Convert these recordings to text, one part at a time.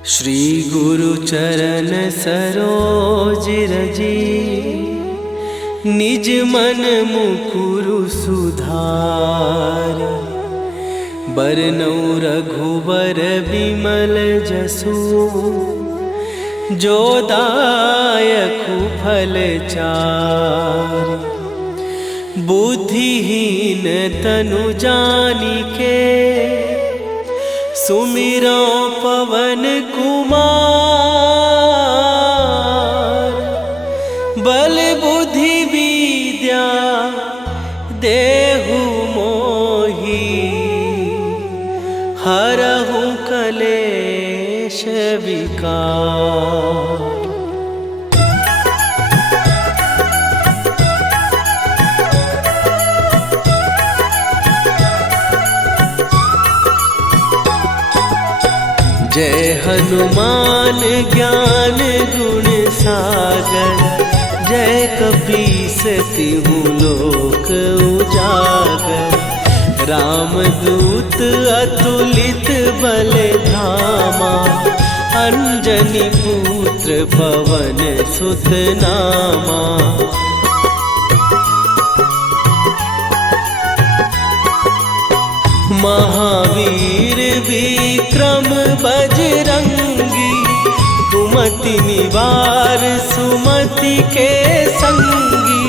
श्री गुरु चरण सरोज रजी, निज मन मुकुरु सुधार। बरनौ रघुबर बिमल जसु, जो दायकु फल चार। बुद्धिहीन तनु जानिके, सुमिरो पवन कुमार। बल बुद्धि विद्या देहु मोहि, हरहु कलेश विकार। जय हनुमान ज्ञान गुण सागर, जय कपीस तिहु लोक उजागर। रामदूत अतुलित बल धामा, अंजनी पुत्र पवन सुत नामा। महावीर विक्रम बजरंगी, कुमति निवार सुमति के संगी।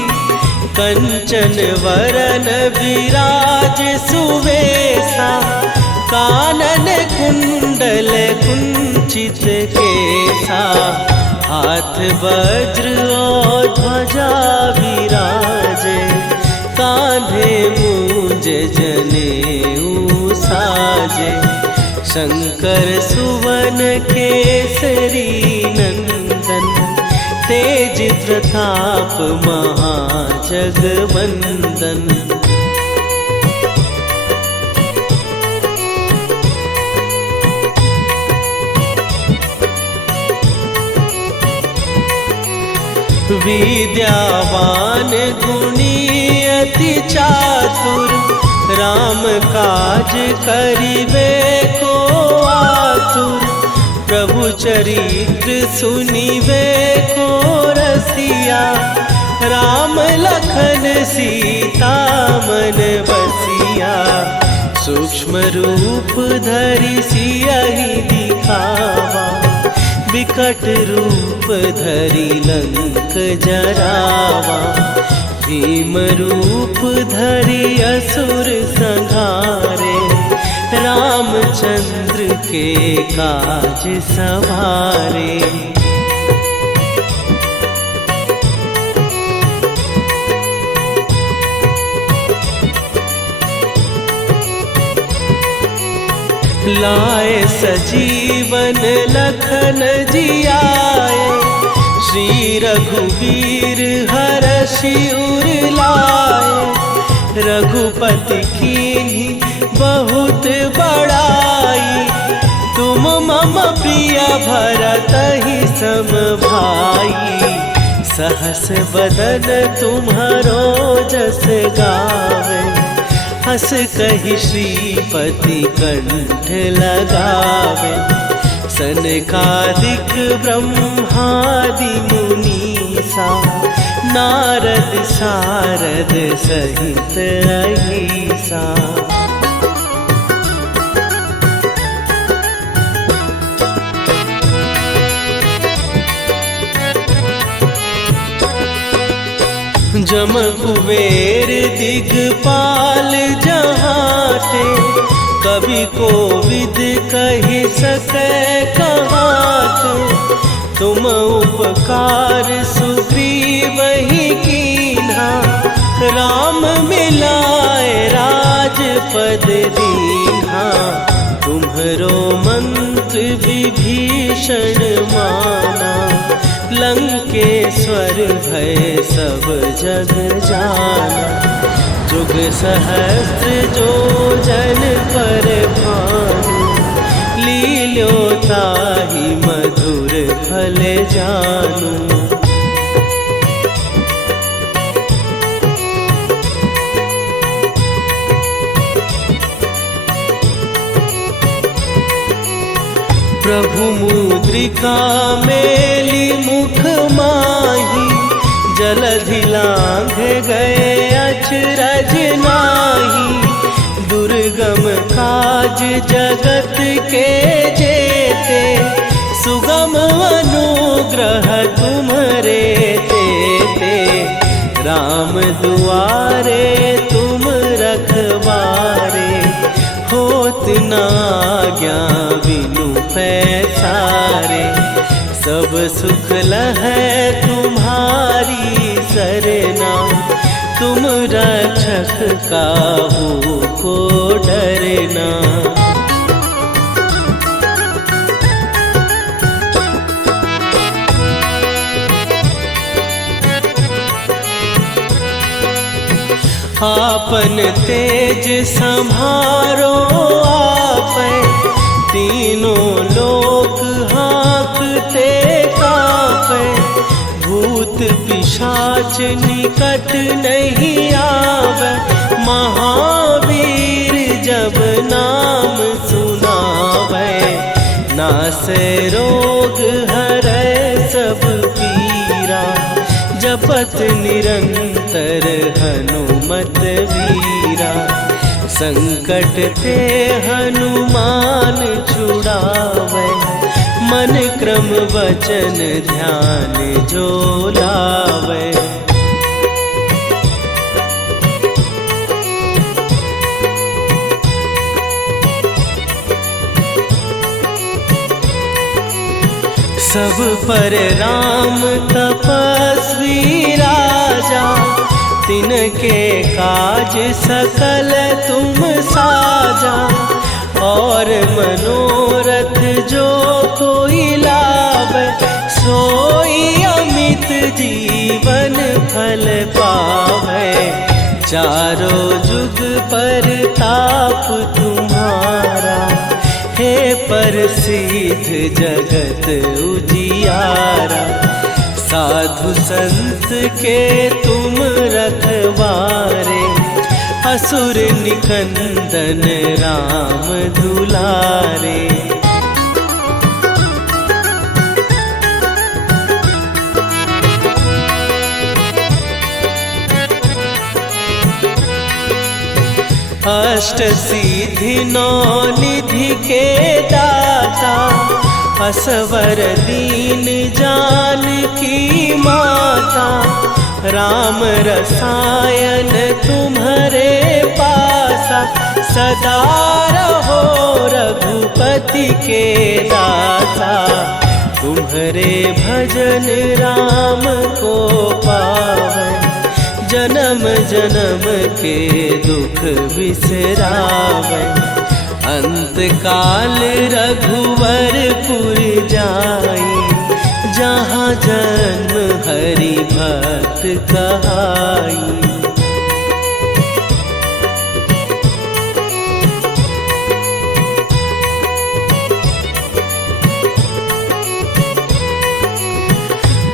कंचन वरन विराज सुवेशा, कानन कुंडल कुंचित केसा। हाथ वज्र और ध्वजा विराजे, कांधे मूंज जनेऊ साजे। शंकर सुवन केसरी नंदन, तेज प्रताप महाजगवंदन। विद्यावान गुणी अति चातुर, राम काज करिबे को आतुर। प्रभु चरित्र सुनिबे को रसिया, राम लखन सीता मन बसिया। सूक्ष्म रूप धरि सियहि दिखावा, विकट रूप धरि लंक जरावा। भीम रूप धरि असुर संहारे, रामचंद्र के काज सवारे। लाए सजीवन लखन जियाए, श्री रघुवीर हरषि उर लाए। रघुपति कीन्ही बहुत बड़ाई, तुम मम प्रिय भरतहि सम भाई। सहस बदन तुम्हारो जस गावे, हस कहि श्रीपति कंठ लगावे। सनकादिक ब्रह्मादि मुनीसा, नारद सारद सहित अहिसा। जम कुबेर दिगपाल जहाते, कवि कोविद कहि सकै कहाते। तुम उपकार सुग्रीवहि कीन्हा, राम मिलाए राजपद दीन्हा। तुम्हरो मंत्र विभीषण माना, लंकेश्वर भय सब जग जाना। जुग सहस्त्र जो जन पर भानु, लील्यो ताहि मधुर फल जानू। प्रभु मुद्रिका मेली मुख माही, जलधि लांघ गए अचरज नाही। दुर्गम काज जगत के जेते, सुगम अनुग्रह तुम्हरे तेते। राम दुआरे तुम रखवारे, होत न आज्ञा बिनु पैसारे। सब सुख लहै तुम्हारी सरना, तुम रक्षक काहू को डरना। आपन तेज संभारो आपै, तीनों लोक हाँकते कांपै। भूत पिशाच निकट नहीं आवे, महावीर जब नाम सुनावे। नासै रोग हरै सब पीरा, जपत निरंतर हनुमत वीरा। संकट ते हनुमान छुड़ावे, मन क्रम वचन ध्यान जो लावे। सब पर राम तपस्वी राजा, तिनके काज सकल तुम साजा। और मनोरथ जो कोई लावे, सोई अमित जीवन फल पावे। चारों जुग पर ताप तुम्हारा, हे प्रसिद्ध जगत उजियारा। साधु संत के तुम रखवारे, असुर निकंदन राम दुलारे। अष्ट सिद्धि नौ निधि के दाता, असवर दीन जानकी माता। राम रसायन तुम्हारे पासा, सदा रहो रघुपति के दासा। तुम्हारे भजन राम को पावै, जन्म जन्म के दुख बिसरावै। अंत काल रघुवरपुर जाई, जहाँ जन्म हरि भक्त कहाई।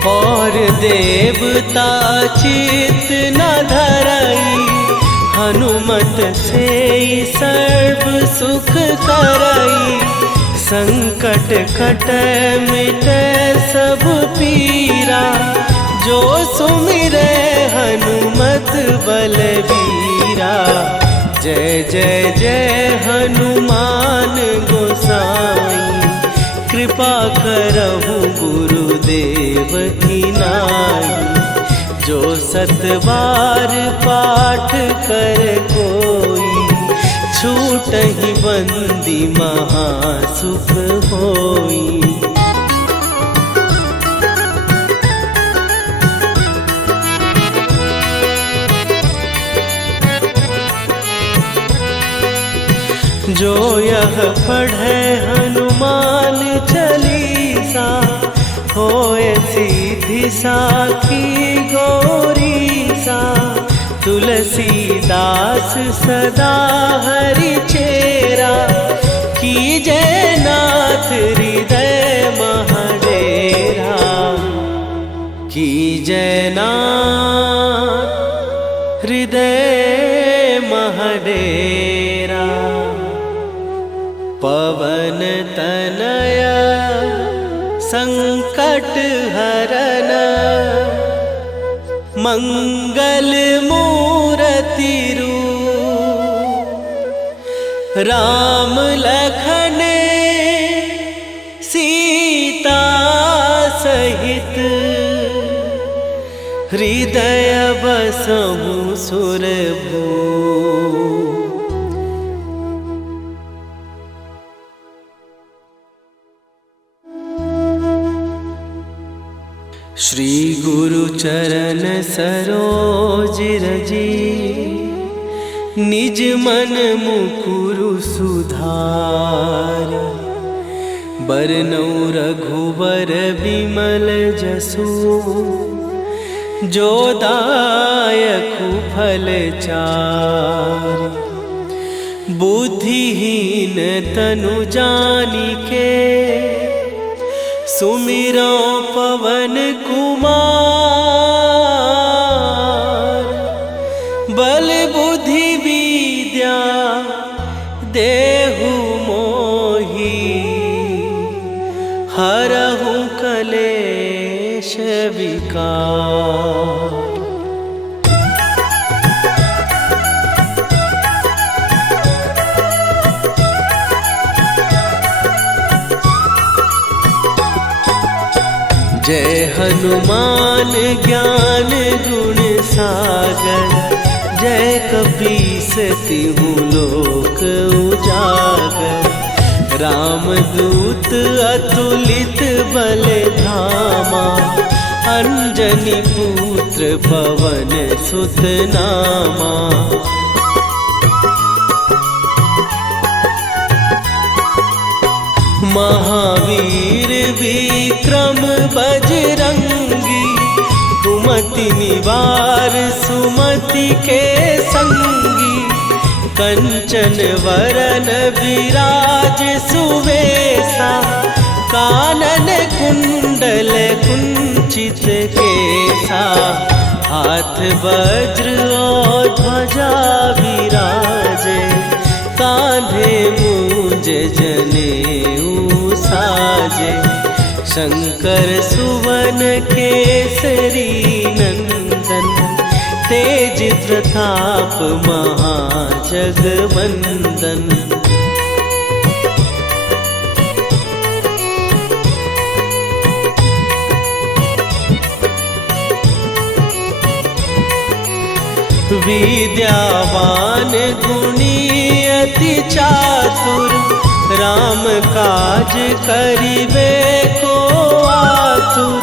और देवता चित न धरई, हनुमत से सर्व सुख करई। संकट कटै मिटै सब पीरा, जो सुमिरै हनुमत बलबीरा। जय जय जय हनुमान गोसाई, कृपा करहु गुरुदेव की नाई। जो सत बार पाठ कर कोई, छूटहि बंदी महासुख होई। जो यह पढ़े हनुमान चालीसा, होए सीधी साखी गौरीसा। तुलसीदास सदा हरि चेरा, कीजय नाथ हृदय महडेरा। कीजय नाथ हृदय महडेरा। पवन तनय संकट हरन मंगल मूर्ति रूप राम लखन सीता सहित हृदय बसहु सुरभू। श्री गुरु चरण सरोज रजी निज मन मुकुरु सुधार। बरनउँ रघुवर बिमल जसु जो दायकु फल चारि। बुद्धिहीन तनु जानिके सुमिरो पवन कुमार। बल बुद्धि विद्या देहु मोहि हरहु कलेश विकार। जय हनुमान ज्ञान गुण सागर। जय कपीस तिहु लोक उजागर। रामदूत अतुलित बल धामा। अंजनी पुत्र पवन सुत नामा। महावीर विक्रम बजरंगी। कुमति निवार सुमति के संगी। कंचन वरन विराज सुवेशा। कानन कुंडल कुंचित केसा। हाथ वज्र और ध्वजा विराजे। कांधे मूंज जनेऊ साजे। शंकर सुवन केसरी नंदन। तेज प्रताप महाजगवंदन। विद्यावान गुणी अति चातुर। राम काज करिबे को आतुर।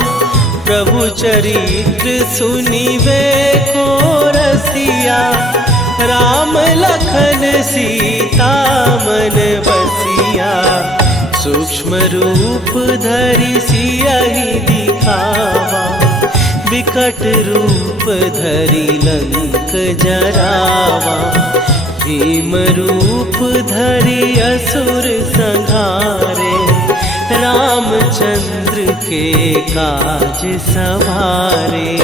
प्रभु चरित्र सुनिबे को रसिया। राम लखन सीता मन बसिया। सूक्ष्म रूप धरि सियहि दिखावा। विकट रूप धरि लंक जरावा। भीम रूप धरि असुर संहारे। रामचंद्र के काज सवारे।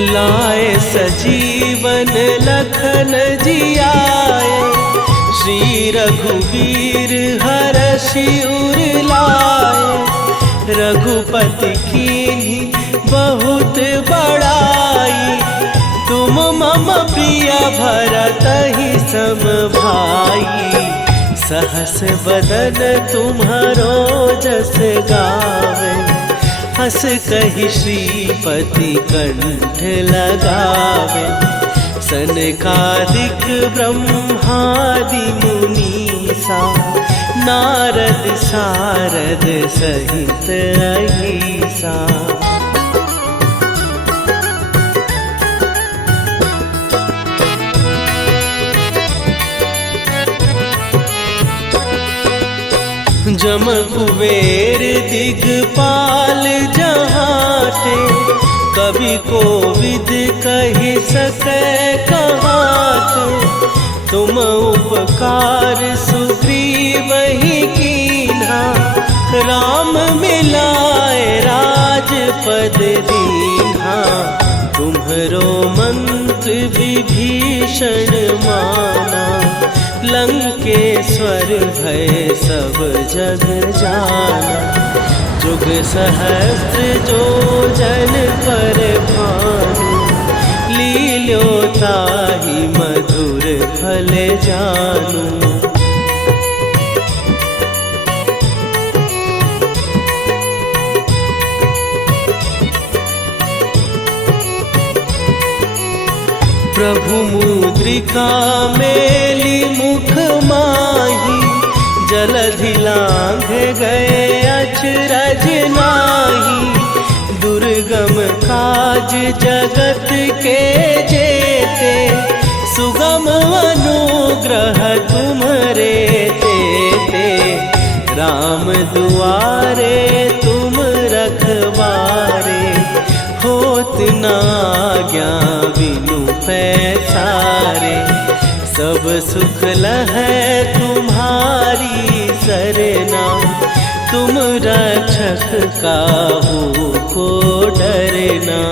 लाए सजीवन लखन जियाए। श्री रघुवीर हरषि उर लाए। रघुपति कीन्ही बहुत बड़ाई। तुम मम प्रिय भरतहि सम भाई। सहस बदन तुम्हारो जस गावे। हस कहि श्रीपति कंठ लगावे। सनकादिक ब्रह्मादि मुनीसा। नारद सारद सहित अहिसा। जम कुबेर दिगपाल जहाते। कवि कोविद कहि सकै कहाते। तुम उपकार सुग्रीवहि कीन्हा। राम मिलाए राजपद दीन्हा। तुम्हरो मंत्र विभीषण माना, लंकेश्वर भय सब जग जाना। जुग सहस्त्र जो जन पर भानु, लील्यो ताहि मधुर फल जानू। प्रभु मुद्रिका मेली मुख माही, जलधि लांघ गए अचरज नाही। दुर्गम काज जगत के जेते, सुगम अनुग्रह तुम्हरे तेते। राम दुआरे तुम रखवारे, होत न आज्ञा बिनु पैसारे। सब सुख लहै तुम्हारी सरना, तुम रक्षक काहू को डरना।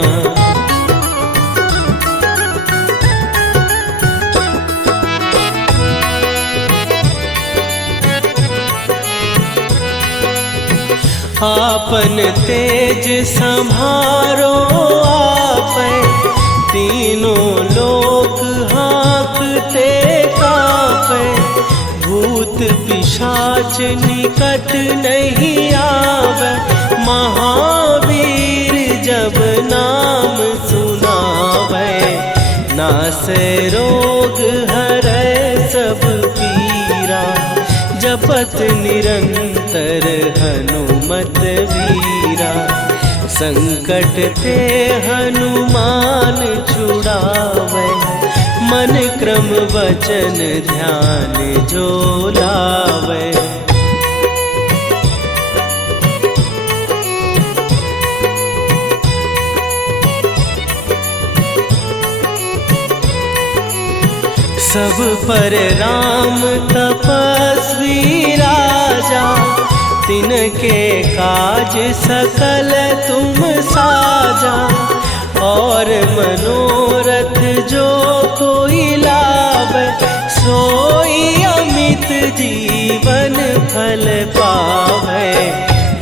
आपन तेज संभारो आपै, तीनों लोक हाँकते कांपै। भूत पिशाच निकट नहीं आवे, महावीर जब नाम सुनावे। नासै रोग हरै सब पीरा, जपत निरंतर हनुमत वीरा। संकट ते हनुमान छुड़ावे, मन क्रम वचन ध्यान जो लावे। सब पर राम तपस्वी राजा, तिनके काज सकल तुम साजा। और मनोरथ जो कोई लावे, सोई अमित जीवन फल पावे।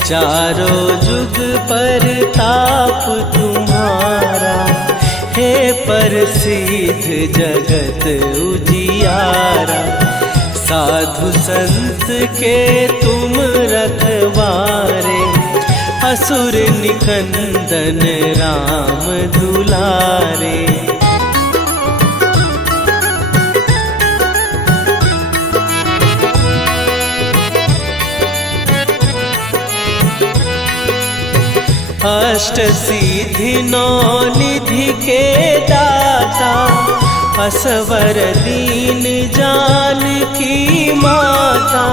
चारों जुग पर ताप तुम्हारा, हे प्रसिद्ध जगत उजियारा। साधु संत के तुम रखवारे, असुर निकंदन राम दुलारे। अष्ट सिद्धि नौ निधि के दाता, असवर दीन जानकी माता।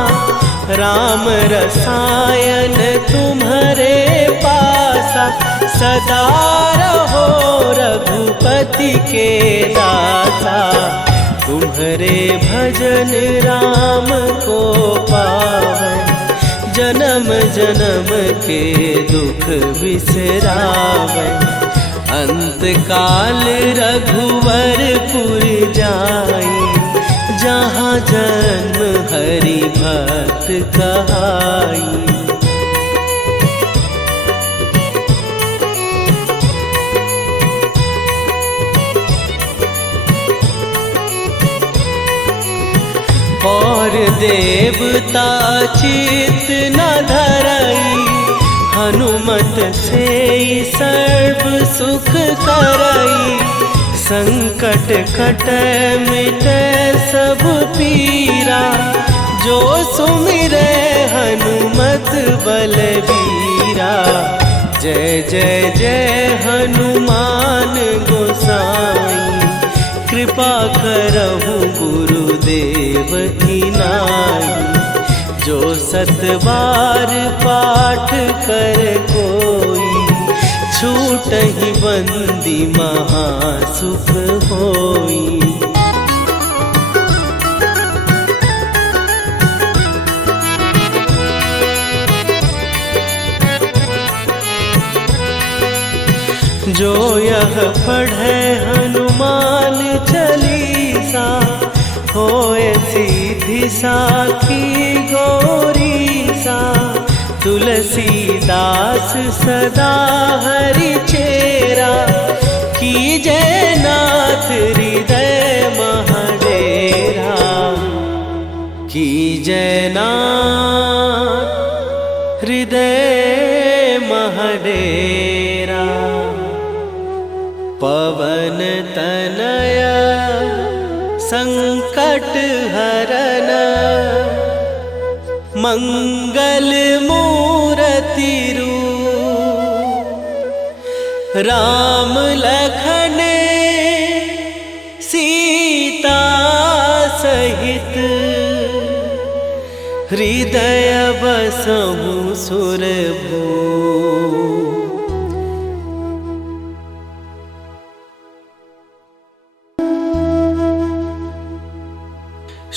राम रसायन तुम्हारे पासा, सदा रहो रघुपति के दाता। तुम्हारे भजन राम को पावै, जन्म जन्म के दुख बिसरावे। अंत काल रघुवरपुर जाई, जहाँ जन्म हरि भक्त कहाई। और देवता चित न धरई, हनुमत से सर्व सुख करई। संकट कटै मिटै सब पीरा, जो सुमिरै हनुमत बलबीरा। जय जय जय हनुमान गोसाई, कृपा करहु गुरुदेव की नाई। जो सत बार पाठ कर कोई, छूटहि बंदी महासुख होई। जो यह पढ़े हनुमान चालीसा, होए सीधी साखी गौरी सा। तुलसीदास सदा हरि चेरा, कीजय नाथ हृदय महडेरा। कीजय नाथ हृदय महडेरा। पवन तनय संकट हरन, मंगल मूरति रूप। राम लखन सीता सहित, हृदय बसहु सुरभूप।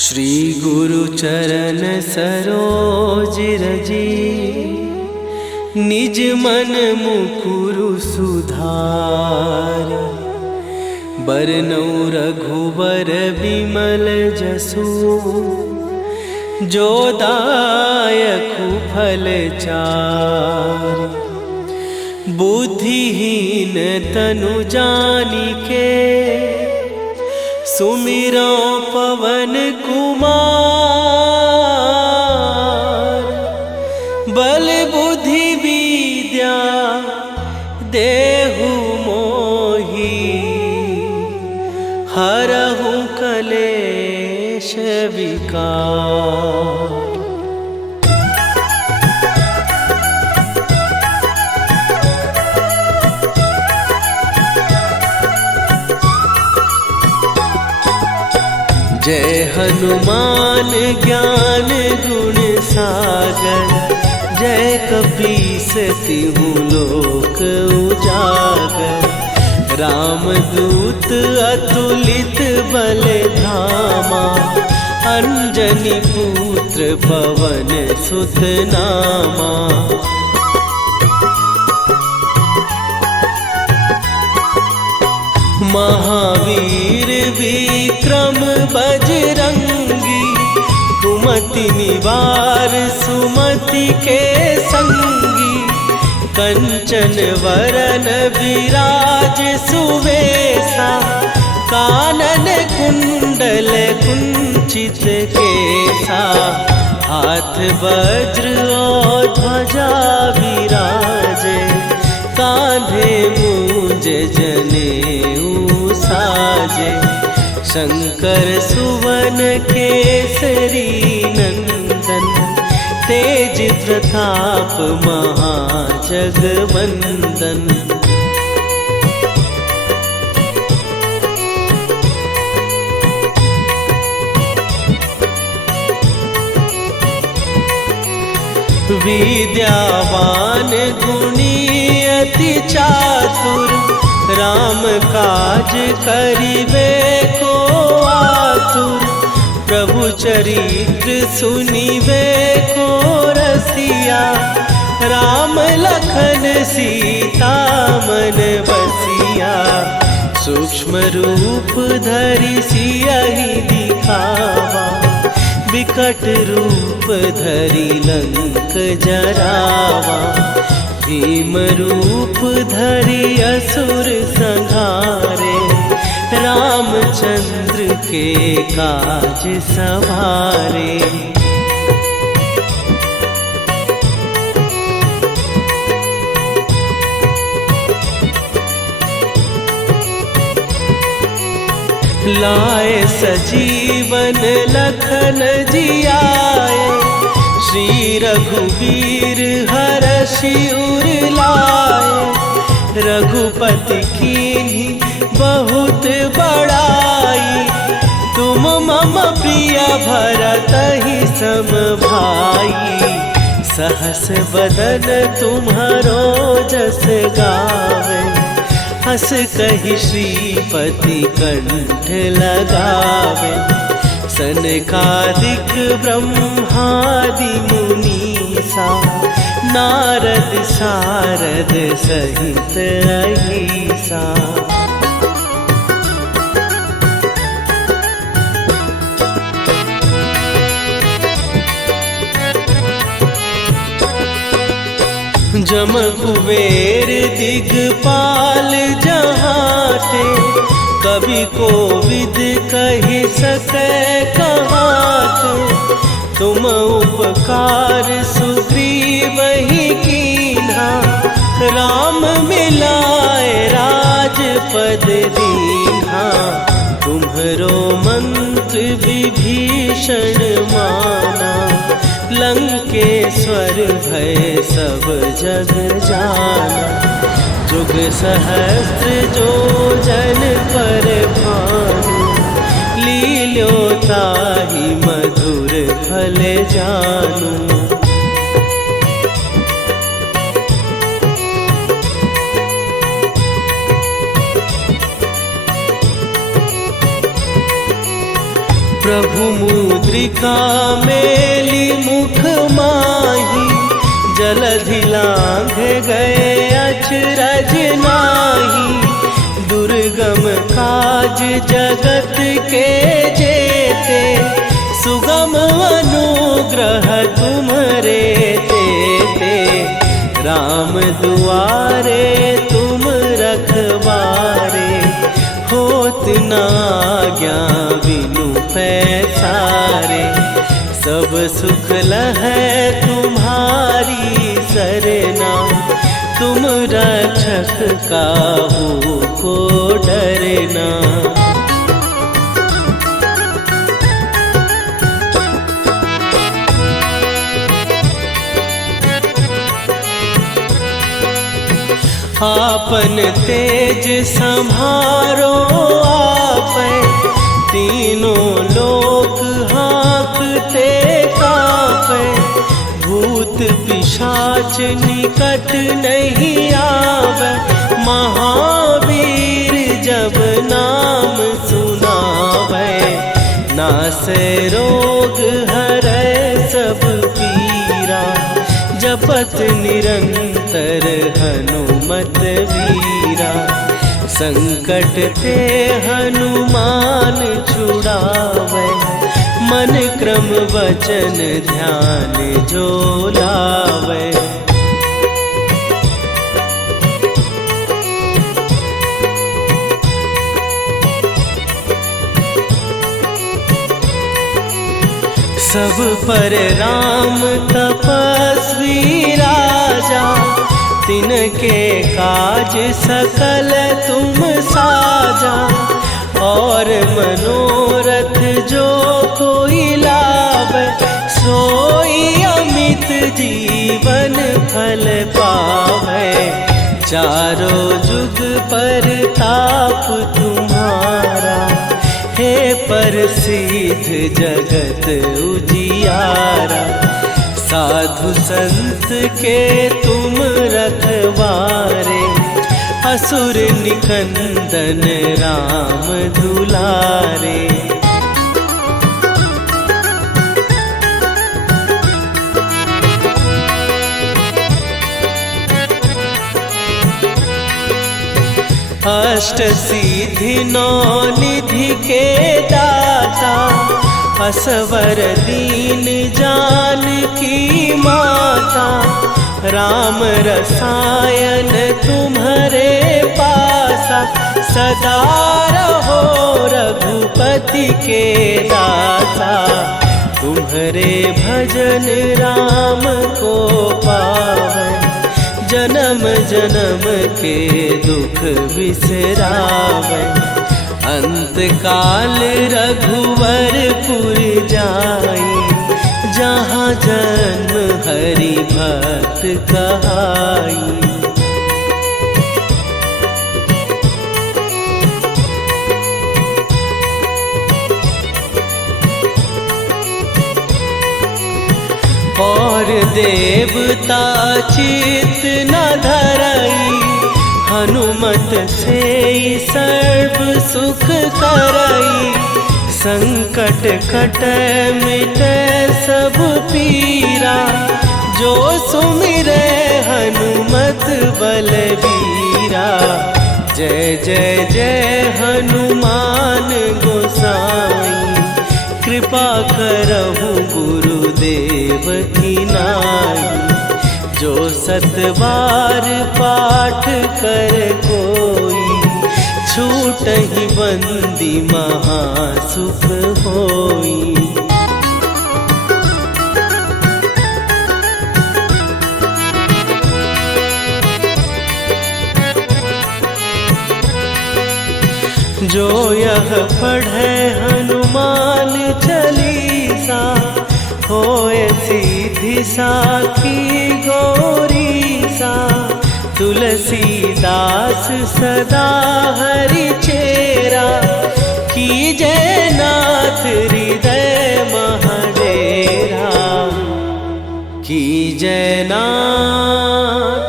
श्री गुरु चरण सरोज रजी, निज मन मुकुरु सुधार। बरनउँ रघुबर बिमल जसु, जो दायकु फल चारि। बुद्धिहीन तनु जानिके, सुमिरो पवन कुमार। बल बुद्धि विद्या देहु मोहि, हरहु कलेश विकार। जय हनुमान ज्ञान गुण सागर, जय कपीस तिहु लोक उजागर। रामदूत अतुलित बल धामा, अंजनी पुत्र पवन सुत नामा। महावीर विक्रम बजरंगी, कुमति निवार सुमति के संगी। कंचन वरन विराज सुवेशा, कानन कुंडल कुंचित केसा। हाथ वज्र और ध्वजा विराजे, कांधे मूंज जनेऊ साजे। शंकर सुवन केसरी नंदन, तेज प्रताप महाजगवंदन। विद्यावान गुणी अति चातुर, राम काज करिबे को आतुर। प्रभु चरित्र सुनिबे को रसिया, राम लखन सीता मन बसिया। सूक्ष्म रूप धरि सियहि दिखावा, विकट रूप धरि लंक जरावा। भीम रूप धरि असुर संहारे, रामचंद्र के काज सवारे। लाए सजीवन लखन जियाए, श्री रघुवीर हरषि उर लाए। रघुपति कीन्ही बहुत बड़ाई, तुम मम प्रिय भरतहि सम भाई। सहस बदन तुम्हारो जस गावे, हस कहि श्रीपति कंठ लगावे। सनकादिक ब्रह्मादि मुनीसा, नारद सारद सहित अहिसा। जम कुबेर दिगपाल जहाते, कवि कोविद कहि सकै कहाते। तुम उपकार सुग्रीव ही कीन्हा, राम मिलाए राजपद दीन्हा। तुम्हरो मंत्र विभीषण माना, लंकेश्वर भय सब जग जाना। जुग सहस्त्र जो जन पर भानु, लील्यो ताहि मधुर फल जानू। प्रभु मुद्रिका मेली मुख माही, जलधि लांघ गए अचरज नाही। दुर्गम काज जगत के जेते, सुगम अनुग्रह तुम्हरे तेते। राम दुआरे तुम रखवारे, होत न आज्ञा बिनु पैसारे। सब सुख लहै तुम्हारी सरना, तुम रक्षक काहू को डरना। आपन तेज संभारो आपै, तीनों लोक हाँकते कापै। भूत पिशाच निकट नहीं आवे, महावीर जब नाम सुनावे। नासै रोग हरै सब पीरा, जपत निरंतर हनुमत वीरा। संकट ते हनुमान छुड़ावे, मन क्रम वचन ध्यान जो लावे। सब पर राम तपस्वी राजा, तिनके काज सकल तुम साजा। और मनोरथ जो कोई लावे, सोई अमित जीवन फल पावे। चारों जुग पर ताप तुम्हारा, हे प्रसिद्ध जगत उजियारा। साधु संत के तुम रखवारे, असुर निकंदन राम दुलारे। अष्ट सिद्धि नौ निधि के दाता, असवर दीन जानकी माता। राम रसायन तुम्हारे पासा, सदा रहो रघुपति के दासा। तुम्हारे भजन राम को पावे, जन्म जन्म के दुख बिसरावे। अंत काल रघुवरपुर जाई, जहाँ जन्म हरि भक्त कहाई। और देवता चित न धरई, हनुमत से सर्व सुख करई। संकट कट मिटे सब पीरा, जो सुमिरे हनुमत बलबीरा। जय जय जय हनुमान गोसाई, कृपा करहु गुरुदेव की नाई। जो 7 बार पाठ कर कोई, छूटहि बंदी महासुख होई। जो यह पढ़े हनुमान चालीसा, होए सीधी साखी गौरीसा। तुलसीदास सदा हरि चेरा, कीजय नाथ हृदय महडेरा। कीजय नाथ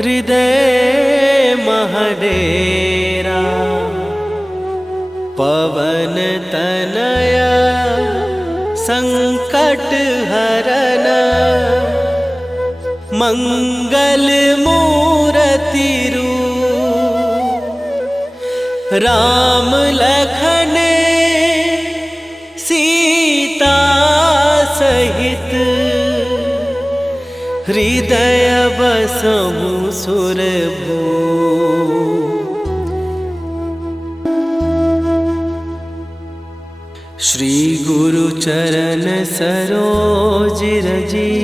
हृदय महडेरा। पवन तनया संकट हरन, मंगल मूरति रूप। राम लखन सीता सहित, हृदय बसहु सुरभूप। श्री गुरु चरण सरोज रजी,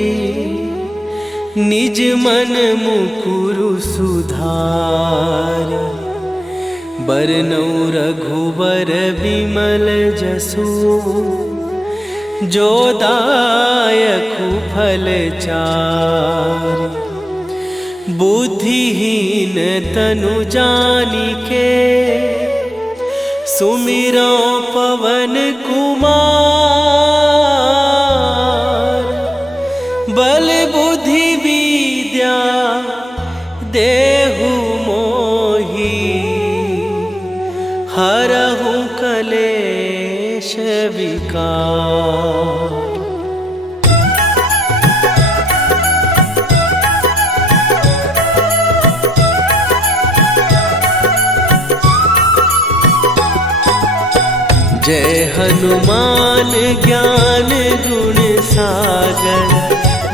निज मन मुकुरु सुधार। बरनउँ रघुबर बिमल जसु, जो दायकु फल चार। बुद्धिहीन तनु जानिके, सुमिरो पवन कुमार। बल बुद्धि विद्या देहु मोहि, हरहु कलेश विकार। जय हनुमान ज्ञान गुण सागर,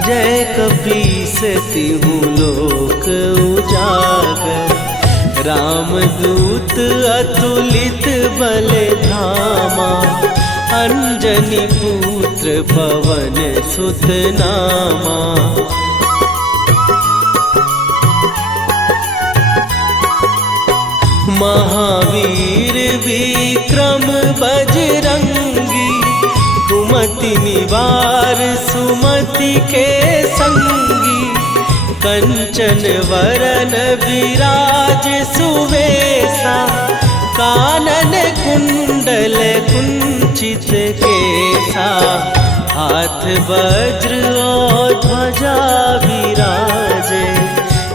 जय कपीस तिहु लोक उजागर। रामदूत अतुलित बल धामा, अंजनी पुत्र पवन सुत नामा। महावीर विक्रम बजरंगी, कुमति निवार सुमति के संगी। कंचन वरन विराज सुवेशा, कानन कुंडल कुंचित केसा। हाथ वज्र और ध्वजा विराजे,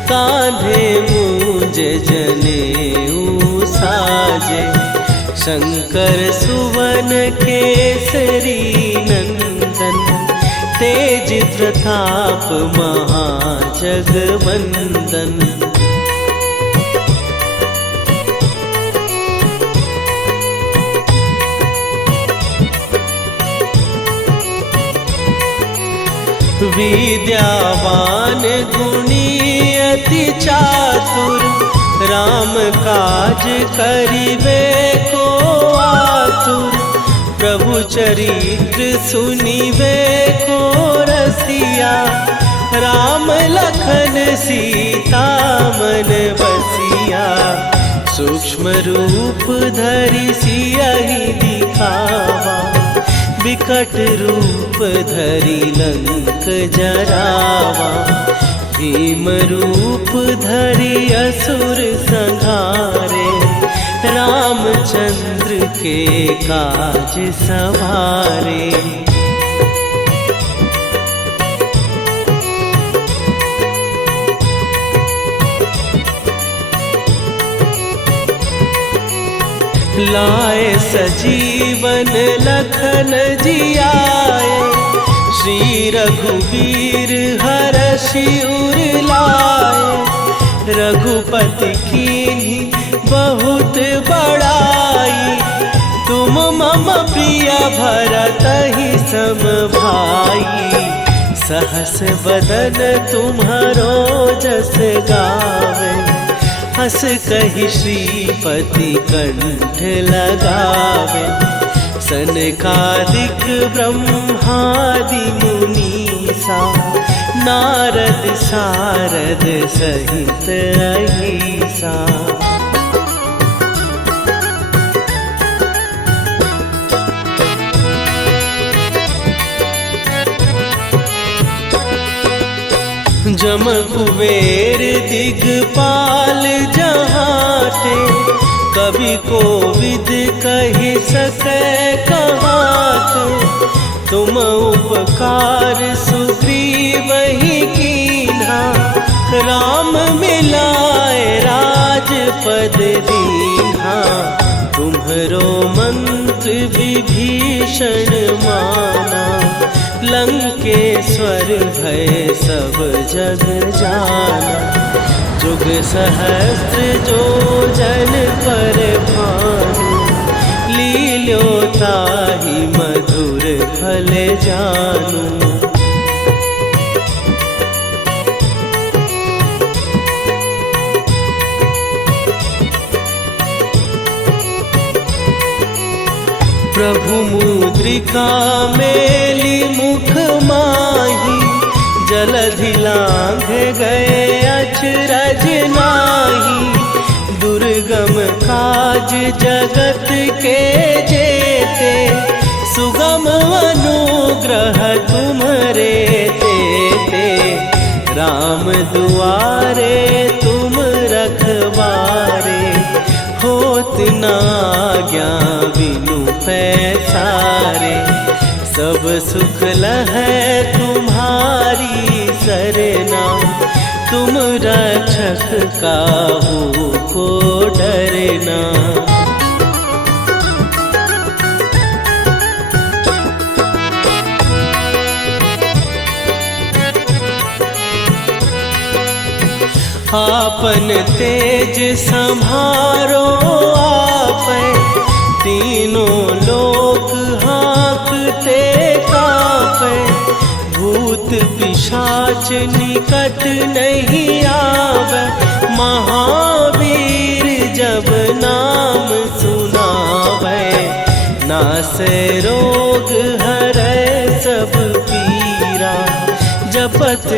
कांधे मूंज जनेऊ साजे। शंकर सुवन केसरी नंदन, तेज प्रताप महाजगवंदन। विद्यावान गुणी अति चातुर, राम काज करिबे को आतुर। प्रभु चरित्र सुनिबे को रसिया, राम लखन सीता मन बसिया। सूक्ष्म रूप धरि सियहि दिखावा, विकट रूप धरि लंक जरावा। भीम रूप धरि असुर संहारे, रामचंद्र के काज सवारे। लाए सजीवन लखन जियाए, श्री रघुवीर हरषि उर लाए। रघुपति कीन्ही बहुत बड़ाई, तुम मम प्रिय भरतहि सम भाई। सहस बदन तुम्हारो जस गावे, हस कहि श्रीपति कंठ लगावे। सनकादिक ब्रह्मादि मुनीसा, नारद सारद सहित अहिसा। जम कुबेर दिगपाल जहाते, कवि कोविद कहि सकै कहाते। तुम उपकार सुग्रीवहि कीन्हा, राम मिलाए राजपद दीन्हा। तुम्हरो मंत्र विभीषण माना, लंकेश्वर भय सब जग जाना। जुग सहस्त्र जो जन पर भानु, लील्यो ताहि मधुर फल जानू। प्रभु मुद्रिका मेली मुख माही, जलधि लांघ गए अचरज नाही। दुर्गम काज जगत के जेते, सुगम अनुग्रह तुम्हरे तेते। राम दुआरे तुम रखवारे, होत न आज्ञा बिनु पैसारे। सब सुख लहै तुम्हारी सरना, तुम रक्षक काहू को डरना। आपन तेज संभारो आपै, तीनों लोक हाँकते कापै। भूत पिशाच निकट नहीं आवे, महावीर जब नाम सुनावे। नासै रोग हरै सब पीरा, जपत